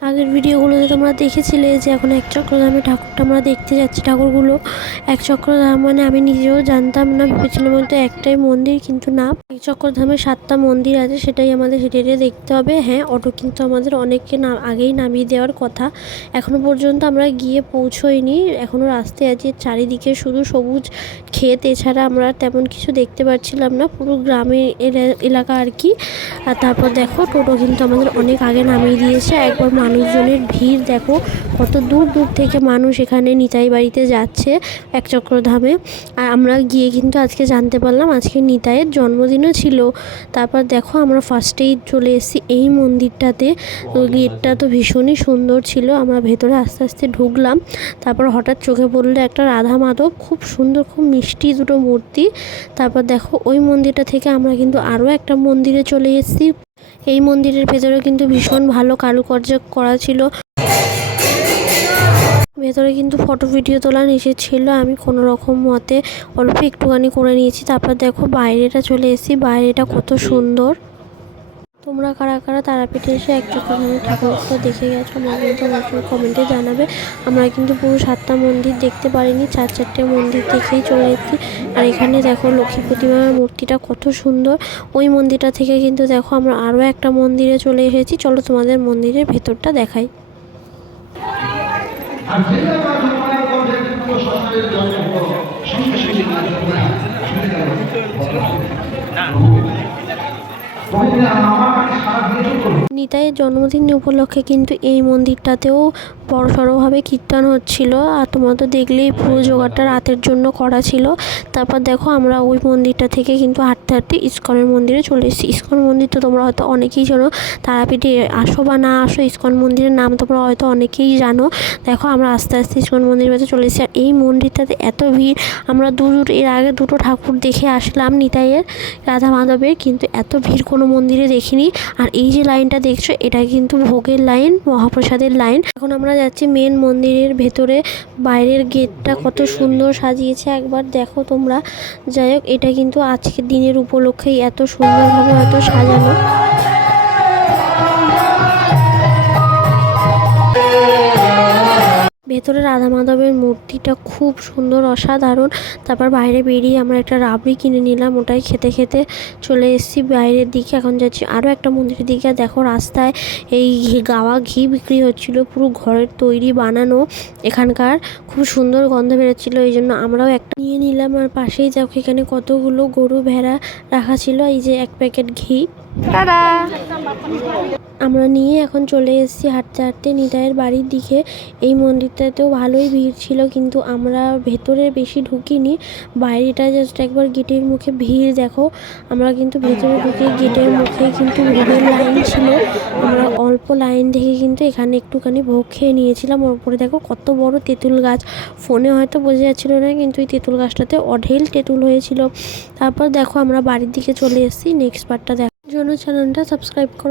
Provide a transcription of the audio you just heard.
আগের ভিডিওগুলোতে তোমরা দেখেছিলে যে এখন এক চক্রধামে ঠাকুরটা আমরা দেখতে যাচ্ছি। ঠাকুরগুলো এক চক্রধাম মানে আমি নিজেও জানতাম না, ভেবেছিলাম হয়তো একটাই মন্দির, কিন্তু না। এক চক্রধামে সাতটা মন্দির আছে, সেটাই আমাদের হেঁটে হেঁটে দেখতে হবে। হ্যাঁ অটো কিন্তু আমাদের অনেককে না, আগেই নামিয়ে দেওয়ার কথা। এখনও পর্যন্ত আমরা গিয়ে পৌঁছোইনি এখনও রাস্তায় আছে। চারিদিকে শুধু সবুজ ক্ষেত, এছাড়া আমরা তেমন কিছু দেখতে পাচ্ছিলাম না। পুরো গ্রামের এলা- এলাকা আর কি। আর তারপর দেখো টোটো কিন্তু আমাদের অনেক আগে নামিয়ে দিয়েছে। একবার মানুষজনের ভিড়, দেখো কত দূর দূর থেকে মানুষ এখানে নিতাই বাড়িতে যাচ্ছে এক চক্রধামে। আর আমরা গিয়ে কিন্তু আজকে জানতে পারলাম, আজকে নিতাইয়ের জন্মদিনও ছিল। তারপর দেখো আমরা ফার্স্টেই চলে এসেছি এই মন্দিরটাতে। গেটটা তো ভীষণই সুন্দর ছিল, আমরা ভেতরে আস্তে আস্তে ঢুকলাম। তারপর হঠাৎ চোখে পড়ল একটা রাধা মাধব, খুব সুন্দর, খুব মিষ্টি দুটো মূর্তি। তারপর দেখো ওই মন্দিরটা থেকে আমরা কিন্তু আরও একটা মন্দিরে চলে এসেছি। এই মন্দিরের ভেতরে কিন্তু ভীষণ ভালো কারুকার্য করা ছিল। ভেতরে কিন্তু ফটো ভিডিও তোলা নিষেধ ছিল। আমি কোনো রকম মতে অল্প একটুখানি করে নিয়েছি। তারপর দেখো বাইরেটা চলে এসেছি। বাইরেটা কত সুন্দর। তোমরা কারা কারা তারাপীঠে এসে এক চক্রধামের ঠাকুরটা দেখে গেছো, আমার কিন্তু অবশ্যই কমেন্টে জানাবে। আমরা কিন্তু পুরো সাতটা মন্দির দেখতে পারিনি, চার চারটে মন্দির দেখেই চলে এসেছি। আর এখানে দেখো লক্ষ্মী প্রতিমার মূর্তিটা কত সুন্দর। ওই মন্দিরটা থেকে কিন্তু দেখো আমরা আরও একটা মন্দিরে চলে এসেছি। চলো তোমাদের মন্দিরের ভেতরটা দেখাই। আর নিতাইয়ের জন্মদিন উপলক্ষে কিন্তু এই মন্দিরটাতেও বড়সড়ভাবে কীর্তন হচ্ছিল। আর তোমরা তো দেখলেই পুরো জোগাড়টা রাতের জন্য করা ছিল। তারপর দেখো আমরা ওই মন্দিরটা থেকে কিন্তু হাঁটতে হাঁটতে ইস্কনের মন্দিরে চলে এসেছি। ইস্কন মন্দির তো তোমরা হয়তো অনেকেই জানো, তারাপীঠে আসো বা না আসো, ইস্কন মন্দিরের নাম তোমরা হয়তো অনেকেই জানো। দেখো আমরা আস্তে আস্তে ইস্কন মন্দিরের কাছে চলে এসেছি। আর এই মন্দিরটাতে এত ভিড়, আমরা দু এর আগে দুটো ঠাকুর দেখে আসলাম নিতাইয়ের রাধা মাধবের কিন্তু এত ভিড় কোনো মন্দিরে দেখিনি। আর এই যে লাইনটা দেখছ, এটা কিন্তু ভোগের লাইন, মহাপ্রসাদের লাইন। এখন আমরা যাচ্ছি মেন মন্দিরের ভেতরে। বাইরের গেটটা কত সুন্দর সাজিয়েছে একবার দেখো তোমরা। যাই এটা কিন্তু আজকের দিনের উপলক্ষেই এত সুন্দরভাবে হয়তো সাজানো। ভেতরে রাধা মাধবের মূর্তিটা খুব সুন্দর, অসাধারণ। তারপর বাইরে বেরিয়ে আমরা একটা রাবড়ি কিনে নিলাম, ওটাই খেতে খেতে চলে এসেছি বাইরের দিকে। এখন যাচ্ছি আরও একটা মন্দিরের দিকে। দেখো রাস্তায় এই গাওয়া ঘি বিক্রি হচ্ছিল, পুরো ঘরের তৈরি বানানো এখানকার। খুব সুন্দর গন্ধ বেরোচ্ছিল, এই জন্য আমরাও একটা নিয়ে নিলাম। আর পাশেই দেখো এখানে কতগুলো গরু ভেড়া রাখা ছিল, এই যে এক প্যাকেট ঘি। আমরা নিয়ে এখন চলে এসেছি হাঁটতে হাঁটতে নিতাইয়ের বাড়ির দিকে। এই মন্দিরটাতেও ভালোই ভিড় ছিল, কিন্তু আমরা ভেতরে বেশি ঢুকিনি। বাইরেটা জাস্ট একবার গেটের মুখে ভিড়, দেখো। আমরা কিন্তু ভেতরে ঢুকে গেটের মুখে কিন্তু ভোগের লাইন ছিল। আমরা অল্প লাইন দেখে কিন্তু এখানে একটুখানি ভোগ খেয়ে নিয়েছিলাম। ওর উপরে দেখো কত বড় তেঁতুল গাছ। ফোনে হয়তো বোঝা যাচ্ছিল না, কিন্তু এই তেঁতুল গাছটাতে অঢেল তেঁতুল হয়েছিল। তারপর দেখো আমরা বাড়ির দিকে চলে এসেছি নেক্সট পার্টটা দেখার জন্য চ্যানেলটা সাবস্ক্রাইব করো।